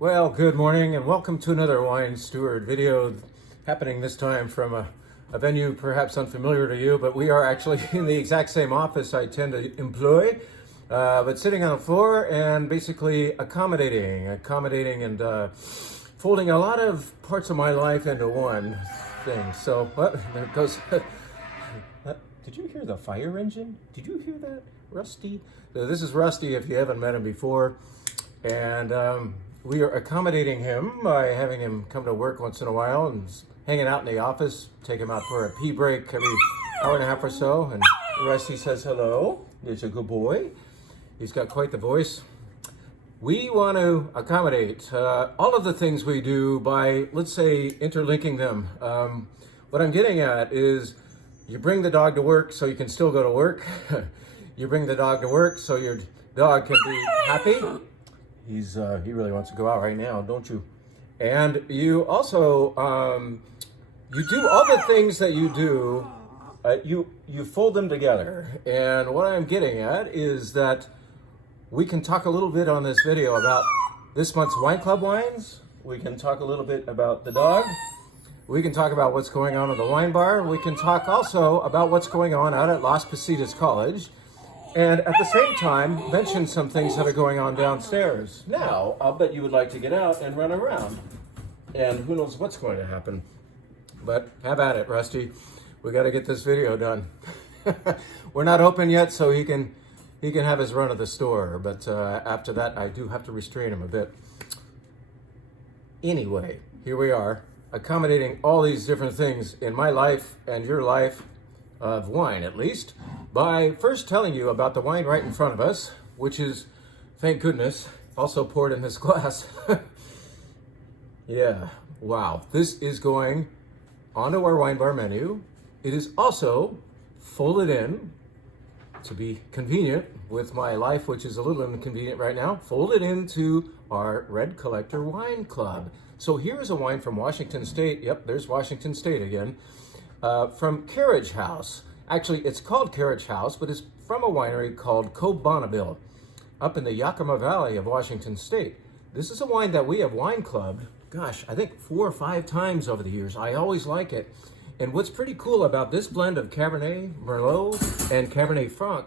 Well, good morning and welcome to another Wine Steward video happening this time from a venue perhaps unfamiliar to you, but we are actually in the exact same office I tend to employ, but sitting on the floor and basically accommodating and folding a lot of parts of my life into one thing. So, there it goes. Did you hear the fire engine? Did you hear that, Rusty? So this is Rusty if you haven't met him before, and we are accommodating him by having him come to work once in a while and hanging out in the office, take him out for a pee break every hour and a half or so, and Rusty says hello. He's a good boy. He's got quite the voice. We want to accommodate all of the things we do by, let's say, interlinking them. What I'm getting at is you bring the dog to work so you can still go to work. You bring the dog to work so your dog can be happy. He really wants to go out right now, don't you? And you also, you do all the things that you do, you fold them together. And what I'm getting at is that we can talk a little bit on this video about this month's Wine Club wines. We can talk a little bit about the dog. We can talk about what's going on at the wine bar. We can talk also about what's going on out at Las Positas College. And at the same time, mention some things that are going on downstairs. Now, I'll bet you would like to get out and run around. And who knows what's going to happen. But have at it, Rusty. We got to get this video done. We're not open yet, so he can have his run of the store. But after that, I do have to restrain him a bit. Anyway, here we are, accommodating all these different things in my life and your life, of wine at least, by first telling you about the wine right in front of us, which is, thank goodness, also poured in this glass. Yeah, wow. This is going onto our wine bar menu. It is also folded in to be convenient with my life, which is a little inconvenient right now, folded into our Red Collector Wine Club. So here's a wine from Washington State. Yep, there's Washington State again. From Carriage House. Actually, it's called Carriage House, but it's from a winery called Bonneville, up in the Yakima Valley of Washington State. This is a wine that we have wine clubbed, gosh, I think 4 or 5 times over the years. I always like it. And what's pretty cool about this blend of Cabernet Merlot and Cabernet Franc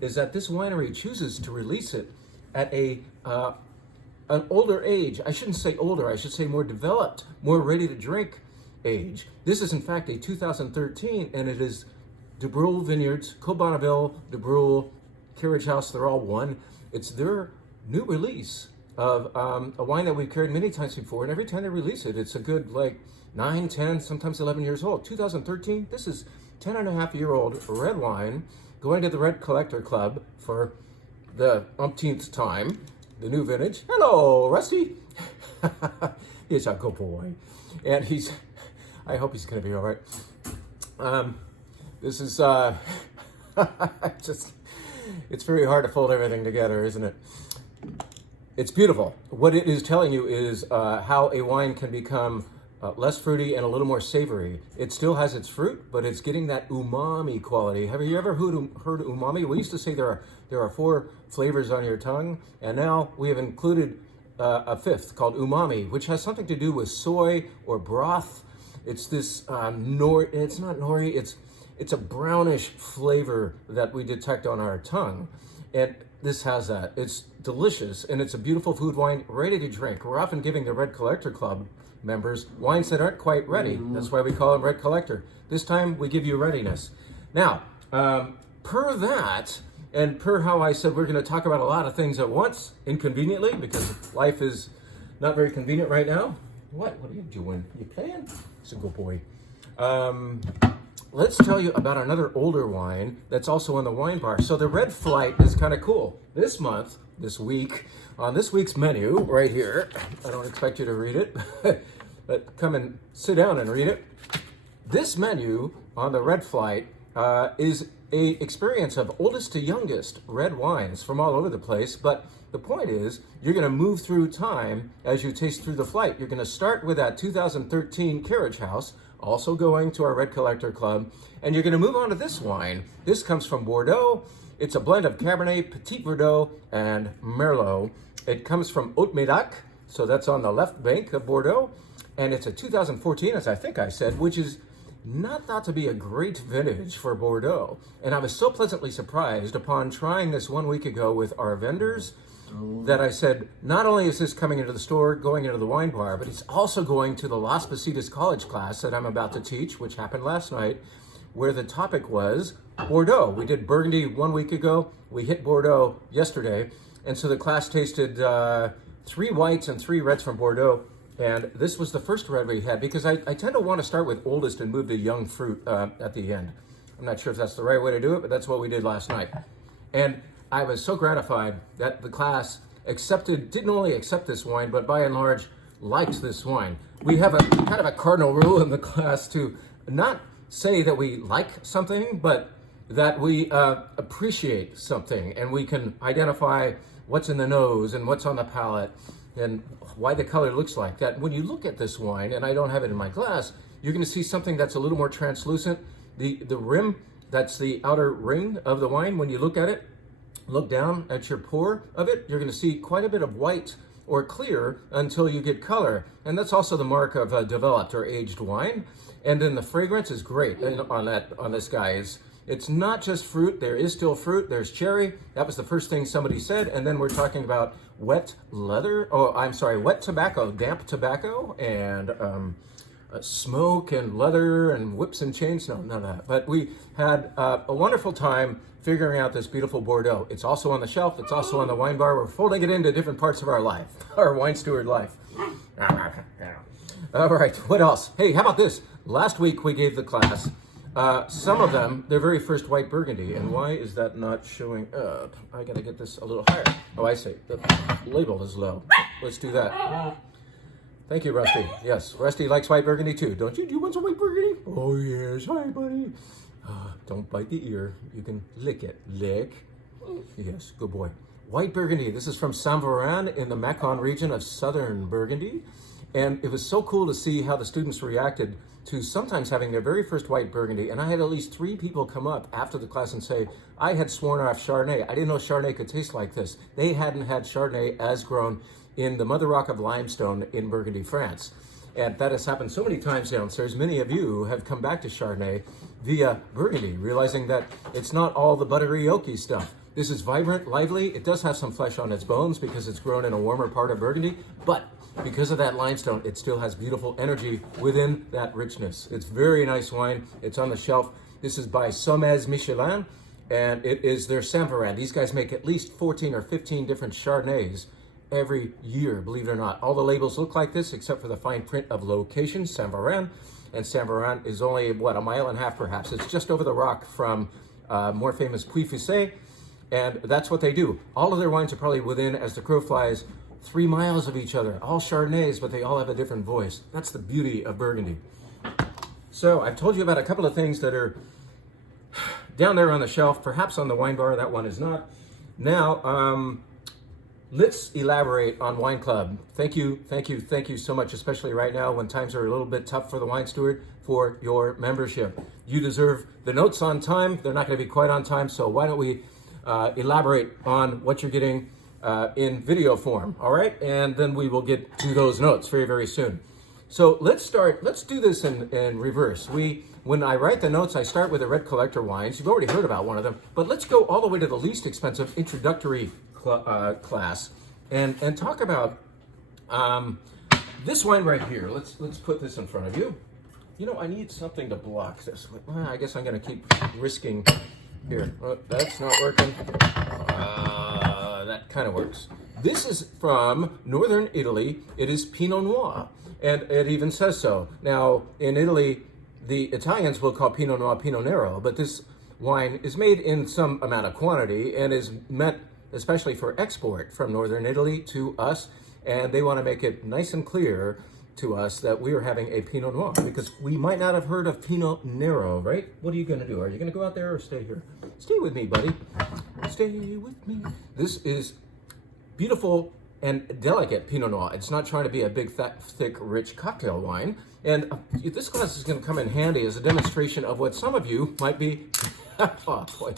is that this winery chooses to release it at an older age. I shouldn't say older, I should say more developed, more ready to drink age. This is in fact a 2013, and it is De Brule Vineyards, Bonneville, De Brule, Carriage House, they're all one. It's their new release of a wine that we've carried many times before, and every time they release it, it's a good 9, 10, sometimes 11 years old. 2013, this is 10-and-a-half-year-old red wine going to the Red Collector Club for the umpteenth time, the new vintage. Hello, Rusty. He's a good boy. And I hope he's going to be all right. This is it's very hard to fold everything together, isn't it? It's beautiful. What it is telling you is how a wine can become less fruity and a little more savory. It still has its fruit, but it's getting that umami quality. Have you ever heard umami? We used to say there are 4 flavors on your tongue, and now we have included a 5th called umami, which has something to do with soy or broth. It's this it's not nori, it's a brownish flavor that we detect on our tongue. And this has that. It's delicious, and it's a beautiful food wine ready to drink. We're often giving the Red Collector Club members wines that aren't quite ready. That's why we call them Red Collector. This time we give you readiness. Now, per that, and per how I said we're going to talk about a lot of things at once, inconveniently, because life is not very convenient right now. What are you doing? You playing? It's a good boy. Let's tell you about another older wine that's also on the wine bar. So the Red Flight is kind of cool. This month, this week, on this week's menu right here, I don't expect you to read it, but come and sit down and read it. This menu on the Red Flight is a experience of oldest to youngest red wines from all over the place, but the point is you're going to move through time as you taste through the flight. You're going to start with that 2013 Carriage House, also going to our Red Collector Club, and you're going to move on to this wine. This comes from Bordeaux. It's a blend of Cabernet, Petit Verdot, and Merlot. It comes from Haute-Médoc, So that's on the left bank of Bordeaux. And it's a 2014, as I think I said, which is not thought to be a great vintage for Bordeaux. And I was so pleasantly surprised upon trying this 1 week ago with our vendors that I said, not only is this coming into the store, going into the wine bar, but it's also going to the Las Positas college class that I'm about to teach, which happened last night, where the topic was Bordeaux. We did Burgundy 1 week ago. We hit Bordeaux yesterday. And so the class tasted 3 whites and 3 reds from Bordeaux. And this was the first red we had, because I tend to want to start with oldest and move to young fruit at the end. I'm not sure if that's the right way to do it, but that's what we did last night. And I was so gratified that the class didn't only accept this wine, but by and large liked this wine. We have a kind of a cardinal rule in the class to not say that we like something, but that we appreciate something, and we can identify what's in the nose and what's on the palate and why the color looks like that. When you look at this wine, and I don't have it in my glass, you're going to see something that's a little more translucent. The rim, that's the outer ring of the wine. When you look at it, look down at your pour of it, you're going to see quite a bit of white or clear until you get color. And that's also the mark of a developed or aged wine. And then the fragrance is great on this guy. It's not just fruit. There is still fruit. There's cherry. That was the first thing somebody said. And then we're talking about wet tobacco, damp tobacco, and smoke and leather and whips and chains. No, none of that. But we had a wonderful time figuring out this beautiful Bordeaux. It's also on the shelf. It's also on the wine bar. We're folding it into different parts of our life, our wine steward life. All right, what else? Hey, how about this? Last week we gave the class, some of them, their very first white Burgundy. And why is that not showing up? I gotta get this a little higher. Oh, I see. The label is low. Let's do that. Thank you, Rusty. Yes, Rusty likes white Burgundy too. Don't you? Do you want some white Burgundy? Oh, yes. Hi, buddy. Don't bite the ear. You can lick it. Lick. Yes, good boy. White Burgundy. This is from Saint-Véran in the Macon region of southern Burgundy. And it was so cool to see how the students reacted to sometimes having their very first white Burgundy. And I had at least 3 people come up after the class and say, I had sworn off Chardonnay. I didn't know Chardonnay could taste like this. They hadn't had Chardonnay as grown in the mother rock of limestone in Burgundy, France. And that has happened so many times downstairs. Many of you have come back to Chardonnay via Burgundy, realizing that it's not all the buttery oaky stuff. This is vibrant, lively. It does have some flesh on its bones because it's grown in a warmer part of Burgundy, but because of that limestone, it still has beautiful energy within that richness. It's very nice wine. It's on the shelf. This is by Sommets Michelin, and it is their Saint-Véran. These guys make at least 14 or 15 different Chardonnays every year, believe it or not. All the labels look like this, except for the fine print of location, Saint-Véran. And Saint-Véran is only, what, a mile and a half perhaps. It's just over the rock from more famous Puy-Fissé, and that's what they do. All of their wines are probably within, as the crow flies, 3 miles of each other. All Chardonnays, but they all have a different voice. That's the beauty of Burgundy. So I've told you about a couple of things that are down there on the shelf, perhaps on the wine bar. That one is not. Now, let's elaborate on Wine Club. Thank you so much, especially right now when times are a little bit tough for the wine steward, for your membership. You deserve the notes on time. They're not going to be quite on time, so why don't we elaborate on what you're getting in video form, all right? And then we will get to those notes very, very soon. So let's do this in reverse. When I write the notes, I start with the red collector wines. You've already heard about one of them, but let's go all the way to the least expensive introductory class and talk about this wine right here. Let's put this in front of you. You know, I need something to block this. Well, I guess I'm going to keep risking here. Oh, that's not working. That kind of works. This is from northern Italy. It is Pinot Noir, and it even says so. Now, in Italy, the Italians will call Pinot Noir Pinot Nero, but this wine is made in some amount of quantity and is meant especially for export from northern Italy to us, and they want to make it nice and clear to us that we are having a Pinot Noir, because we might not have heard of Pinot Nero, right? What are you going to do? Are you going to go out there or stay here? Stay with me, buddy. Stay with me. This is beautiful and delicate Pinot Noir. It's not trying to be a big, fat, thick, rich cocktail wine. And this glass is going to come in handy as a demonstration of what some of you might be, oh boy,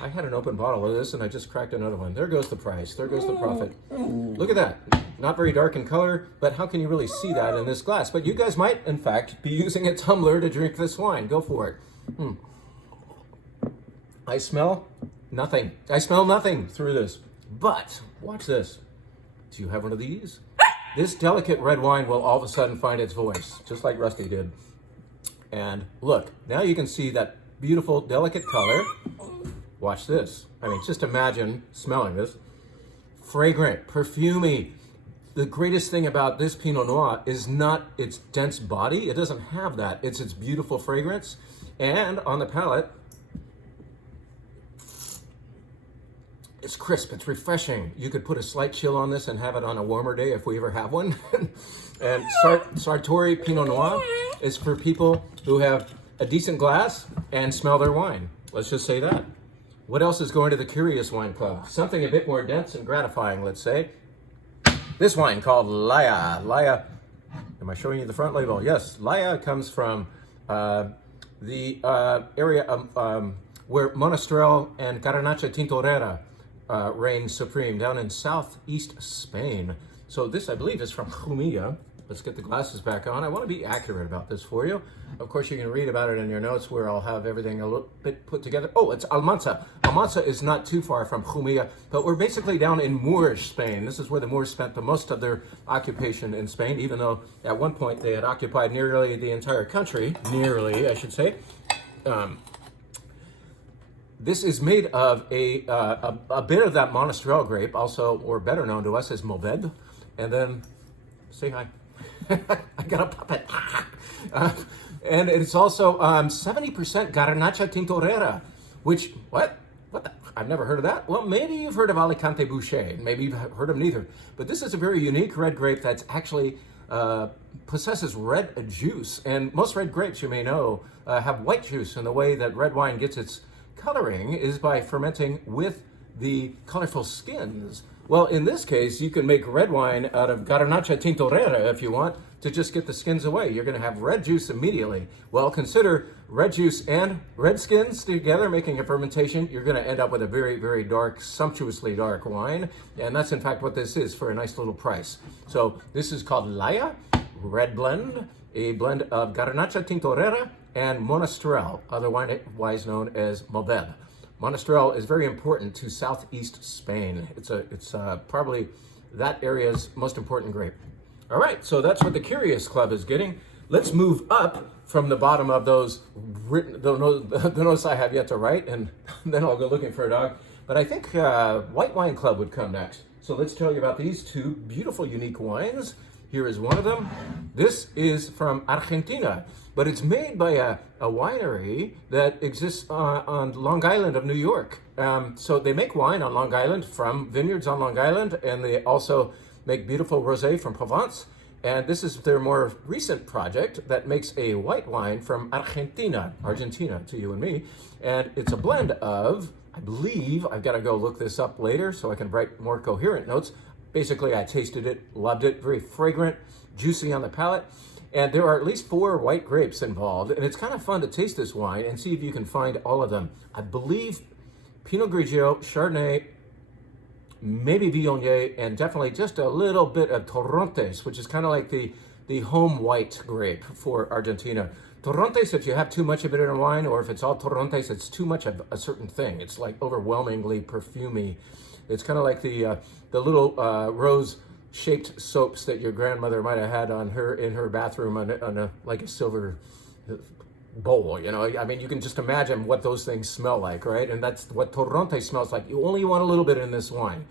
I had an open bottle of this and I just cracked another one. There goes the price. There goes the profit. Look at that. Not very dark in color, but how can you really see that in this glass? But you guys might, in fact, be using a tumbler to drink this wine. Go for it. I smell nothing. I smell nothing through this. But watch this. Do you have one of these? This delicate red wine will all of a sudden find its voice, just like Rusty did. And look, now you can see that beautiful, delicate color. Watch this. I mean, just imagine smelling this. Fragrant, perfumey. The greatest thing about this Pinot Noir is not its dense body. It doesn't have that. It's its beautiful fragrance. And on the palate, it's crisp, it's refreshing. You could put a slight chill on this and have it on a warmer day if we ever have one. And Sartori Pinot Noir is for people who have a decent glass and smell their wine. Let's just say that. What else is going to the Curious Wine Club? Something a bit more dense and gratifying, let's say. This wine called Laia. Laia, am I showing you the front label? Yes, Laia comes from the area where Monastrell and Garnacha Tintorera reign supreme, down in southeast Spain. So this, I believe, is from Jumilla. Let's get the glasses back on. I want to be accurate about this for you. Of course, you can read about it in your notes where I'll have everything a little bit put together. Oh, it's Almansa. Almansa is not too far from Jumilla, but we're basically down in Moorish Spain. This is where the Moors spent the most of their occupation in Spain, even though at one point they had occupied nearly the entire country. Nearly, I should say. This is made of a bit of that Monastrell grape, also, or better known to us as Mourvedre. And then, say hi. I got a puppet. And it's also 70% Garnacha Tintorera, which, what the, I've never heard of that. Well, maybe you've heard of Alicante Boucher. Maybe you've heard of neither. But this is a very unique red grape that's actually possesses red juice. And most red grapes, you may know, have white juice. And the way that red wine gets its coloring is by fermenting with the colorful skins. Well, in this case, you can make red wine out of Garnacha Tintorera if you want to just get the skins away. You're going to have red juice immediately. Well, consider red juice and red skins together making a fermentation. You're going to end up with a very, very dark, sumptuously dark wine. And that's in fact what this is for a nice little price. So this is called Laia, red blend, a blend of Garnacha Tintorera and Monastrell, otherwise known as Mourvedre. Monastrell is very important to southeast Spain. It's probably that area's most important grape. All right, so that's what the Curious Club is getting. Let's move up from the bottom of those the notes I have yet to write, and then I'll go looking for a dog. But I think White Wine Club would come next. So let's tell you about these two beautiful, unique wines. Here is one of them. This is from Argentina, but it's made by a winery that exists on Long Island of New York. So they make wine on Long Island from vineyards on Long Island, and they also make beautiful rosé from Provence. And this is their more recent project that makes a white wine from Argentina to you and me. And it's a blend of, I believe, I've got to go look this up later so I can write more coherent notes. Basically, I tasted it, loved it, very fragrant, juicy on the palate. And there are at least 4 white grapes involved. And it's kind of fun to taste this wine and see if you can find all of them. I believe Pinot Grigio, Chardonnay, maybe Viognier, and definitely just a little bit of Torrontés, which is kind of like the home white grape for Argentina. Torrontés, if you have too much of it in a wine, or if it's all Torrontés, it's too much of a certain thing. It's like overwhelmingly perfumey. It's kind of like the little rose-shaped soaps that your grandmother might have had in her bathroom on like a silver bowl, you know. I mean, you can just imagine what those things smell like, right? And that's what Torronte smells like. You only want a little bit in this wine.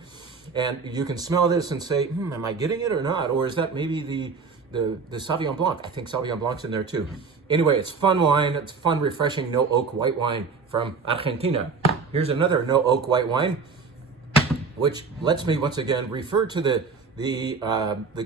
And you can smell this and say, am I getting it or not? Or is that maybe the Sauvignon Blanc? I think Sauvignon Blanc's in there too. Anyway, it's fun wine. It's fun, refreshing, no oak white wine from Argentina. Here's another no oak white wine, which lets me once again refer to the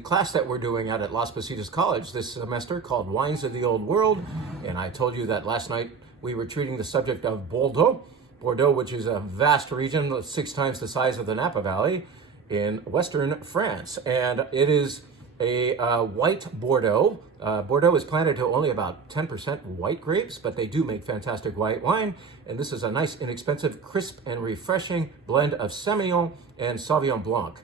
class that we're doing out at Las Positas College this semester called Wines of the Old World. And I told you that last night we were treating the subject of Bordeaux, which is a vast region, 6 times the size of the Napa Valley in western France. And it is a white Bordeaux. Bordeaux is planted to only about 10% white grapes, but they do make fantastic white wine. And this is a nice, inexpensive, crisp, and refreshing blend of Semillon and Sauvignon Blanc.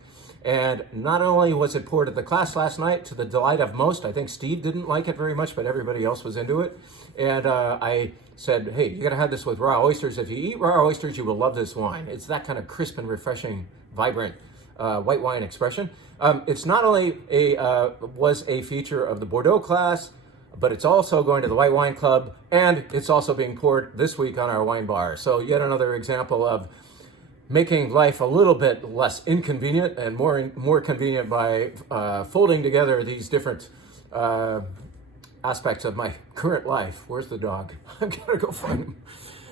And not only was it poured at the class last night to the delight of most, I think Steve didn't like it very much, but everybody else was into it. And I said, hey, you got to have this with raw oysters. If you eat raw oysters, you will love this wine. It's that kind of crisp and refreshing, vibrant white wine expression. It's not only was a feature of the Bordeaux class, but it's also going to the White Wine Club, and it's also being poured this week on our wine bar. So yet another example of making life a little bit less inconvenient and more convenient by folding together these different aspects of my current life. Where's the dog? I've got to go find him.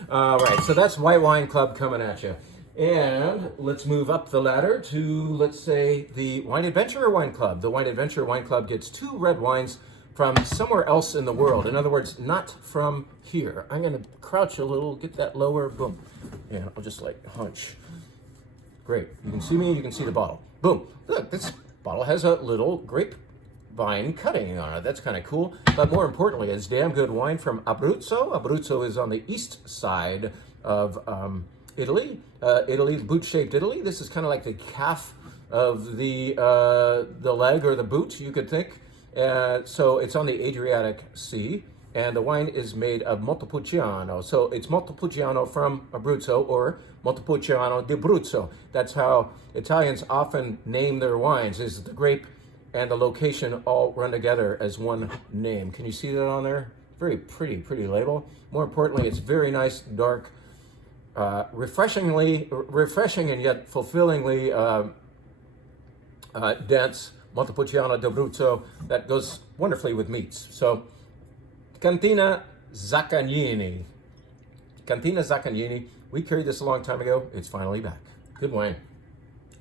All right, so that's White Wine Club coming at you. And let's move up the ladder to, let's say, the Wine Adventurer Wine Club. The Wine Adventurer Wine Club gets 2 red wines from somewhere else in the world. In other words, not from here. I'm going to crouch a little, get that lower, boom. Yeah, I'll just like hunch. Great. You can see me, you can see the bottle. Boom. Look, this bottle has a little grapevine cutting on it. That's kind of cool. But more importantly, it's damn good wine from Abruzzo. Abruzzo is on the east side of Italy. Italy, boot-shaped Italy. This is kind of like the calf of the leg or the boot, you could think. So it's on the Adriatic Sea. And the wine is made of Montepulciano. So it's Montepulciano from Abruzzo or Montepulciano di Abruzzo. That's how Italians often name their wines, is the grape and the location all run together as one name. Can you see that on there? Very pretty label. More importantly, it's very nice, dark, refreshing and yet fulfillingly dense Montepulciano di Abruzzo that goes wonderfully with meats. So Cantina Zaccagnini. Cantina Zaccagnini. We carried this a long time ago. It's finally back. Good wine.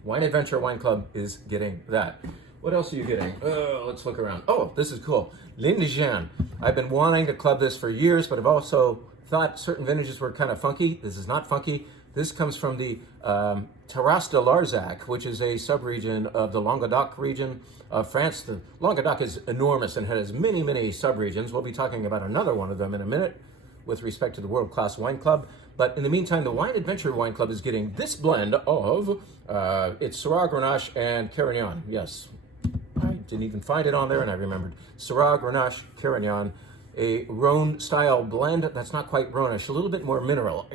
Wine Adventure Wine Club is getting that. What else are you getting? Let's look around. Oh, this is cool. L'Indigène. I've been wanting to club this for years, but I've also thought certain vintages were kind of funky. This is not funky. This comes from the Terrasse de Larzac, which is a subregion of the Languedoc region of France. The Languedoc is enormous and has many subregions. We'll be talking about another one of them in a minute with respect to the World Class Wine Club. But in the meantime, the Wine Adventure Wine Club is getting this blend of, it's Syrah, Grenache, and Carignan. Yes, I didn't even find it on there, and I remembered. Syrah, Grenache, Carignan, a Rhone-style blend. That's not quite Rhone-ish, a little bit more mineral.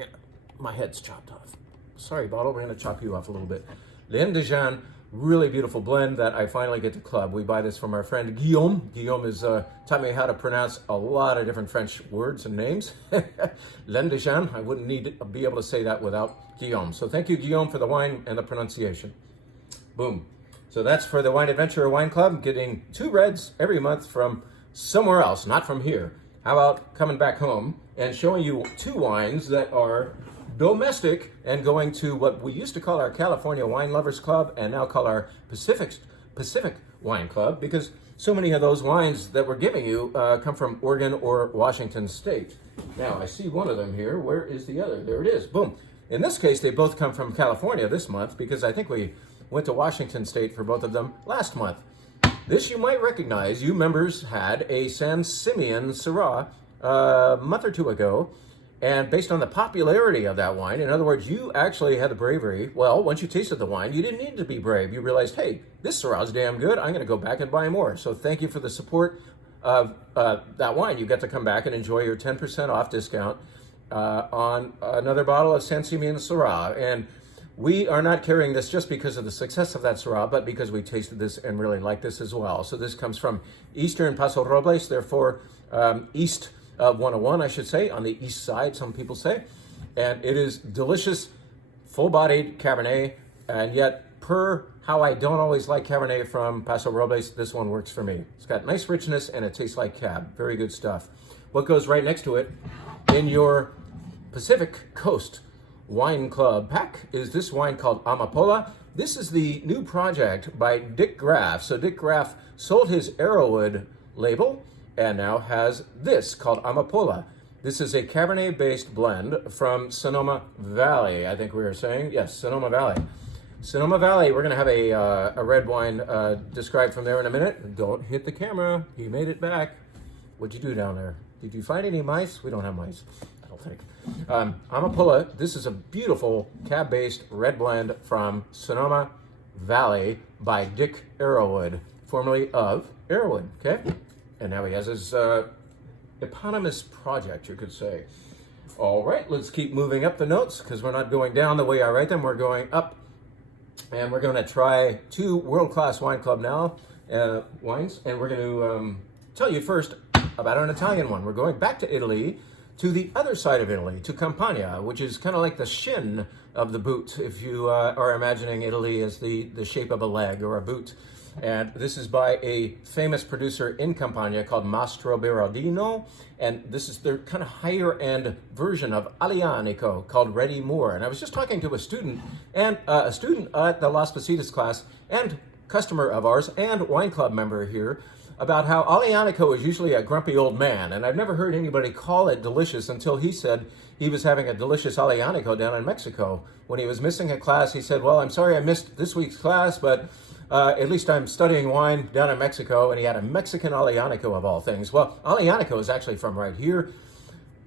My head's chopped off. Sorry, bottle, we're going to chop you off a little bit. L'Indigène, really beautiful blend that I finally get to club. We buy this from our friend Guillaume. Guillaume has taught me how to pronounce a lot of different French words and names. L'Indigène, I wouldn't need to be able to say that without Guillaume. So thank you, Guillaume, for the wine and the pronunciation. Boom. So that's for the Wine Adventurer Wine Club, getting 2 reds every month from somewhere else, not from here. How about coming back home and showing you 2 wines that are domestic and going to what we used to call our California Wine Lovers Club and now call our Pacific Wine Club, because so many of those wines that we're giving you come from Oregon or Washington State. Now, I see one of them here. Where is the other? There it is. Boom. In this case, they both come from California this month, because I think we went to Washington State for both of them last month. This you might recognize. You members had a San Simeon Syrah a month or 2 ago. And based on the popularity of that wine, in other words, you actually had the bravery. Well, once you tasted the wine, you didn't need to be brave. You realized, hey, this Syrah's damn good. I'm going to go back and buy more. So thank you for the support of that wine. You get to come back and enjoy your 10% off discount on another bottle of San Simeon Syrah. And we are not carrying this just because of the success of that Syrah, but because we tasted this and really like this as well. So this comes from Eastern Paso Robles, therefore east of 101, I should say, on the east side, some people say. And it is delicious, full-bodied Cabernet, and yet per how I don't always like Cabernet from Paso Robles, this one works for me. It's got nice richness and it tastes like Cab. Very good stuff. What goes right next to it in your Pacific Coast Wine Club pack is this wine called Amapola. This is the new project by Dick Graff. So Dick Graff sold his Arrowwood label and now has this called Amapola. This is a Cabernet-based blend from Sonoma Valley, I think we were saying. Yes, Sonoma Valley. Sonoma Valley. We're going to have a red wine described from there in a minute. Don't hit the camera. He made it back. What'd you do down there? Did you find any mice? We don't have mice, I don't think. Amapola. This is a beautiful cab-based red blend from Sonoma Valley by Dick Arrowwood, formerly of Arrowwood. Okay, and now he has his eponymous project, you could say. All right, let's keep moving up the notes because we're not going down the way I write them. We're going up, and we're going to try two world-class wine club now wines, and we're going to tell you first about an Italian one. We're going back to Italy, to the other side of Italy, to Campania, which is kind of like the shin of the boot, if you are imagining Italy as the shape of a leg or a boot. And this is by a famous producer in Campania called Mastro Berardino, and this is their kind of higher end version of Aglianico called Ready More. And I was just talking to a student at the Las Positas class and customer of ours and wine club member here about how Aglianico is usually a grumpy old man, and I've never heard anybody call it delicious until he said he was having a delicious Aglianico down in Mexico. When he was missing a class, he said, well, I'm sorry I missed this week's class, but at least I'm studying wine down in Mexico, and he had a Mexican Aglianico of all things. Well, Aglianico is actually from right here.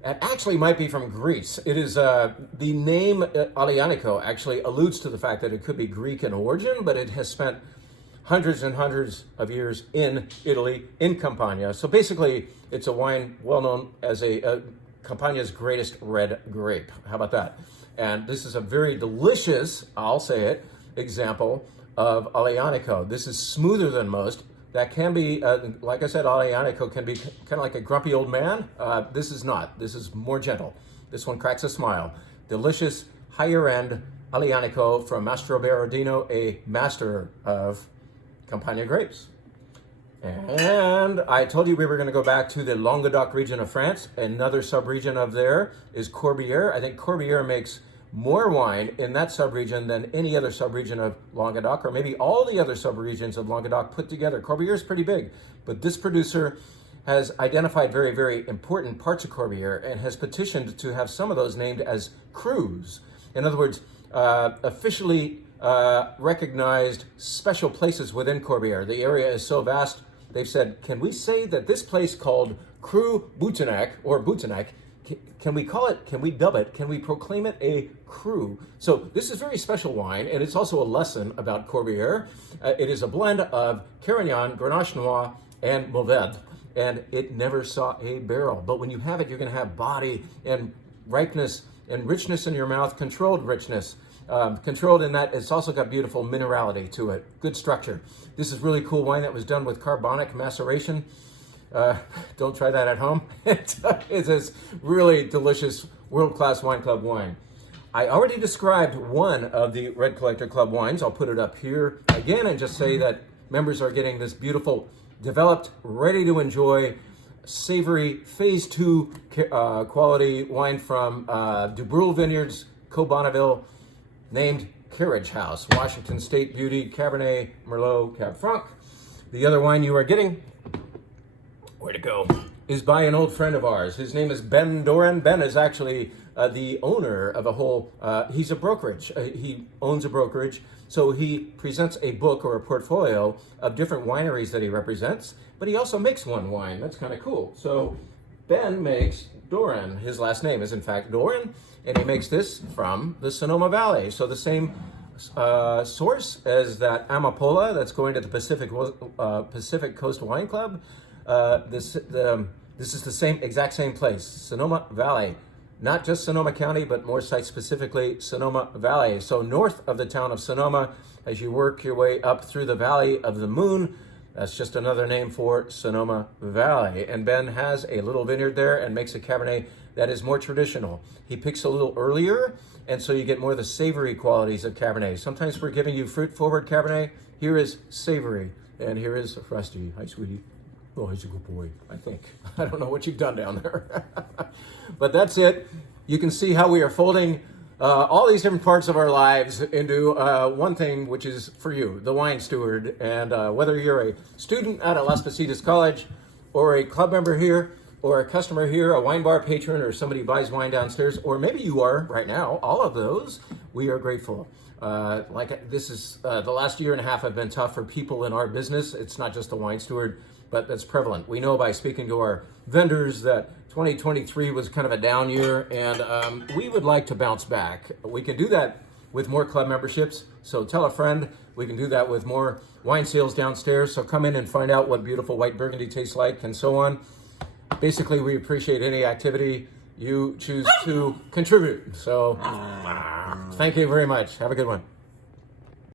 It actually might be from Greece. It is, the name Aglianico actually alludes to the fact that it could be Greek in origin, but it has spent hundreds and hundreds of years in Italy, in Campania. So basically, it's a wine well known as Campania's greatest red grape. How about that? And this is a very delicious, I'll say it, example of Aglianico. This is smoother than most. That can be, like I said, Aglianico can be kind of like a grumpy old man. This is not. This is more gentle. This one cracks a smile. Delicious, higher end Aglianico from Mastro Berardino, a master of Campania grapes. And I told you we were going to go back to the Languedoc region of France. Another sub-region of there is Corbière. I think Corbière makes more wine in that sub-region than any other sub-region of Languedoc, or maybe all the other sub-regions of Languedoc put together. Corbière is pretty big, but this producer has identified very, very important parts of Corbière and has petitioned to have some of those named as crus. In other words, officially recognized special places within Corbière. The area is so vast, they've said, can we say that this place called Cru Boutinac, or Boutinac, can we call it, can we dub it, can we proclaim it a cru? So this is very special wine, and it's also a lesson about Corbière. It is a blend of Carignan, Grenache Noir, and Mourvedre, and it never saw a barrel. But when you have it, you're going to have body and ripeness and richness in your mouth, controlled richness. Controlled in that it's also got beautiful minerality to it, good structure. This is really cool wine that was done with carbonic maceration. Don't try that at home. It's this really delicious world-class wine club wine. I already described one of the Red Collector Club wines. I'll put it up here again and just say that members are getting this beautiful, developed, ready to enjoy, savory, phase 2 quality wine from Dubreuil Vineyards, Co-Bonneville, named Carriage House, Washington State Beauty, Cabernet Merlot, Cab Franc. The other wine you are getting, where to go, is by an old friend of ours. His name is Ben Doran. Ben is actually the owner of a whole, he's a brokerage. He owns a brokerage. So he presents a book or a portfolio of different wineries that he represents, but he also makes one wine. That's kind of cool. So Ben makes Doran. His last name is in fact Doran, and he makes this from the Sonoma Valley. So the same source as that Amapola that's going to the Pacific Coast Wine Club. This is the exact same place, Sonoma Valley. Not just Sonoma County, but more site-specifically Sonoma Valley. So north of the town of Sonoma, as you work your way up through the Valley of the Moon, that's just another name for Sonoma Valley. And Ben has a little vineyard there and makes a Cabernet that is more traditional. He picks a little earlier, and so you get more of the savory qualities of Cabernet. Sometimes we're giving you fruit-forward Cabernet. Here is savory, and here is Frosty. Hi, sweetie. Oh, he's a good boy, I think. I don't know what you've done down there. But that's it. You can see how we are folding all these different parts of our lives into one thing, which is for you, the wine steward. And whether you're a student at Las Positas College, or a club member here, or a customer here, a wine bar patron, or somebody buys wine downstairs, or maybe you are right now, all of those, we are grateful. This is the last year and a half have been tough for people in our business. It's not just the wine steward, but that's prevalent. We know by speaking to our vendors that 2023 was kind of a down year, and we would like to bounce back. We can do that with more club memberships. So tell a friend. We can do that with more wine sales downstairs. So come in and find out what beautiful white Burgundy tastes like and so on. Basically, we appreciate any activity you choose to contribute. So thank you very much. Have a good one.